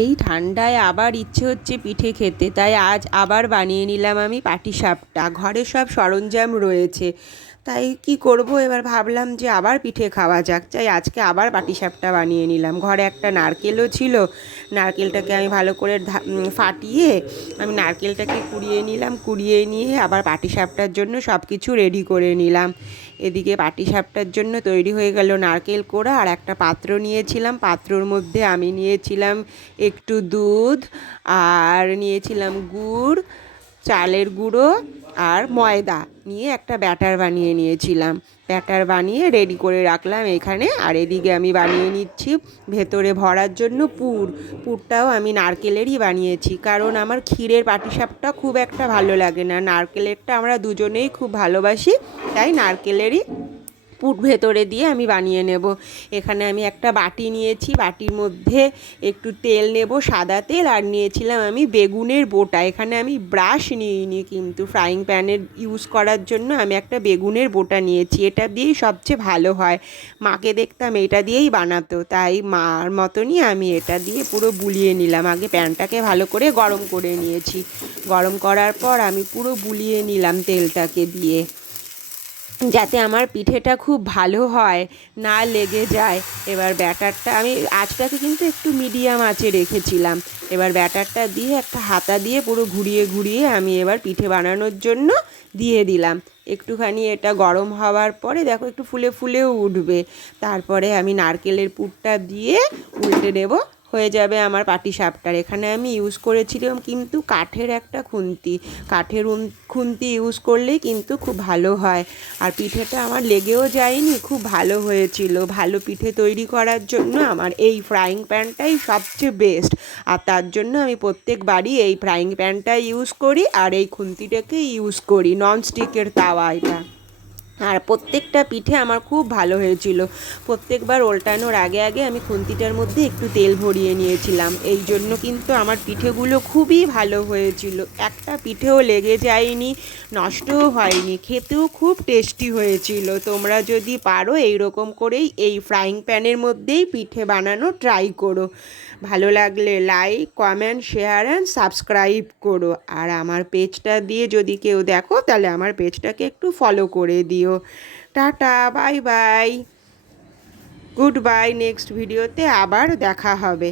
এই ঠান্ডায় আবার ইচ্ছে হচ্ছে পিঠে খেতে, তাই আজ আবার বানিয়ে নিলাম আমি পাটিসাপটা। ঘরে সব সরঞ্জাম রয়েছে। তাই কি করব? এবার ভাবলাম যে আবার পিঠে খাওয়া যাক। তাই আজকে আবার পাটিসাপটা বানিয়ে নিলাম। ঘরে একটা নারকেলও ছিল। নারকেলটাকে আমি ভালো করে ফাটিয়ে আমি নারকেলটাকে কুড়িয়ে নিলাম। কুড়িয়ে নিয়ে আবার পাটিসাপটার জন্য সব কিছু রেডি করে নিলাম। এদিকে পাটিসাপটার জন্য তৈরি হয়ে গেল নারকেল কোড়া আর একটা পাত্র নিয়েছিলাম। পাত্রর মধ্যে আমি নিয়েছিলাম একটু দুধ আর নিয়েছিলাম গুড় চালের গুঁড়ো আর ময়দা নিয়ে একটা ব্যাটার বানিয়ে নিয়েছিলাম। ব্যাটার বানিয়ে রেডি করে রাখলাম এখানে। আর এদিকে আমি বানিয়ে নিচ্ছি ভেতরে ভরার জন্য পুর। পুরটাও আমি নারকেলেরই বানিয়েছি। কারণ আমার ক্ষীরের পাটিসাপটা খুব একটা ভালো লাগে না। নারকেলেরটা আমরা দুজনেই খুব ভালোবাসি, তাই নারকেলেরই পুট ভেতরে দিয়ে আমি বানিয়ে নেব। এখানে আমি একটা বাটি নিয়েছি, বাটির মধ্যে একটু তেল নেব, সাদা তেল, আর নিয়েছিলাম আমি বেগুনের বোটা। এখানে আমি ব্রাশ নিইনি কিন্তু ফ্রাইং প্যানের ইউজ করার জন্য আমি একটা বেগুনের বোটা নিয়েছি। এটা দিয়েই সবচেয়ে ভালো হয়। মাকে দেখতাম এটা দিয়েই বানাতো, তাই মার মতনই আমি এটা দিয়ে পুরো বুলিয়ে নিলাম। আগে প্যানটাকে ভালো করে গরম করে নিয়েছি। গরম করার পর আমি পুরো বুলিয়ে নিলাম তেলটাকে দিয়ে। যাতে আমার পিঠেটা খুব ভালো হয়, না লেগে যায়। এবার ব্যাটারটা, আমি আঁচটাকে কিন্তু একটু মিডিয়াম আঁচে রেখেছিলাম। এবার ব্যাটারটা দিয়ে একটা হাতা দিয়ে পুরো ঘুরিয়ে ঘুরিয়ে আমি এবার পিঠে বানানোর জন্য দিয়ে দিলাম। একটুখানি এটা গরম হওয়ার পরে দেখো একটু ফুলে ফুলেও উঠবে। তারপরে আমি নারকেলের পুরটা দিয়ে উল্টে দেবো হয়ে যাবে আমার পাটি সাপটার এখানে আমি ইউজ করেছিলাম কিন্তু কাঠের একটা খুন্তি। কাঠের খুন্তি ইউজ করলেই কিন্তু খুব ভালো হয়। আর পিঠেটা আমার লেগেও যায়নি, খুব ভালো হয়েছিল। ভালো পিঠে তৈরি করার জন্য আমার এই ফ্রাইং প্যানটাই সবচেয়ে বেস্ট আর তার জন্য আমি প্রত্যেকবারই এই ফ্রাইং প্যানটা ইউজ করি আর এই খুন্তিটাকে ইউজ করি ননস্টিকের তাওয়া এটা। আর প্রত্যেকটা পিঠে আমার খুব ভালো হয়েছিল। প্রত্যেকবার ওল্টানোর আগে আগে আমি খুন্তিটার মধ্যে একটু তেল ভরিয়ে নিয়েছিলাম। এই জন্য কিন্তু আমার পিঠেগুলো খুবই ভালো হয়েছিল। একটা পিঠেও লেগে যায়নি, নষ্টও হয়নি, খেতেও খুব টেস্টি হয়েছিল। তোমরা যদি পারো এই রকম করেই এই ফ্রাইং প্যানের মধ্যেই পিঠে বানানো ট্রাই করো। ভালো লাগলে like, comment, share and subscribe করো। আর আমার পেজটা দিয়ে যদি কেউ দেখো, তাহলে আমার পেজটাকে একটু ফলো করে দিও tata bye bye goodbye next ভিডিওতে আবার দেখা হবে।